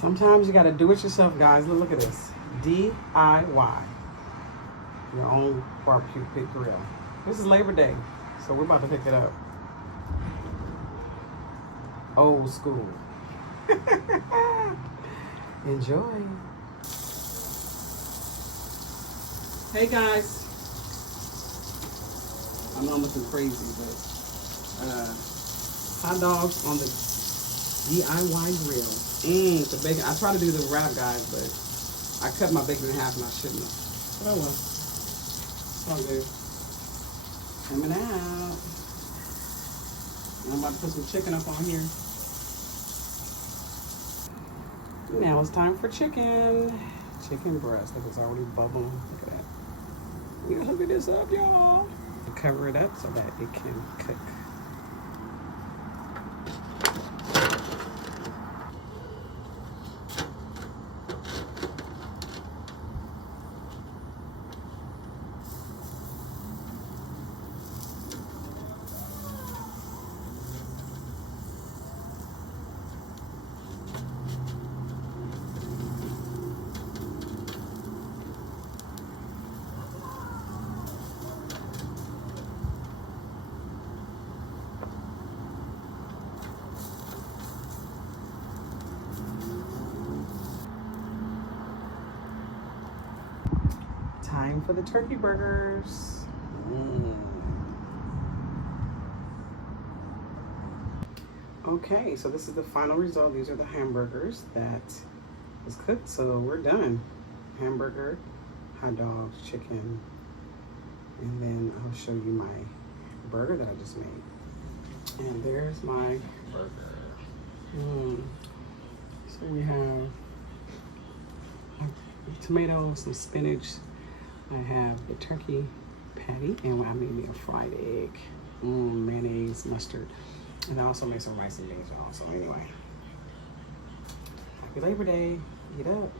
Sometimes you gotta do it yourself, guys. Look at this. DIY. Your own barbecue pit grill. This is Labor Day, so we're about to pick it up. Old school. Enjoy. Hey guys. I know I'm looking crazy, but hot dogs on the DIY grill. The bacon. I try to do the wrap, guys, but I cut my bacon in half and I shouldn't have. But oh well. It's all good. Coming out. And I'm about to put some chicken up on here. Now it's time for chicken. Chicken breast. Look, it's already bubbling. Look at that. We gotta hook this up, y'all. Cover it up so that it can cook. Time for the turkey burgers. Okay, so this is the final result. These are the hamburgers that was cooked, so we're done. Hamburger, hot dogs, chicken, and then I'll show you my burger that I just made. And there's my burger. So we have tomatoes, some spinach. I have the turkey patty, and I made me a fried egg, mayonnaise, mustard, and I also made some rice and beans, y'all. So anyway, happy Labor Day. Eat up.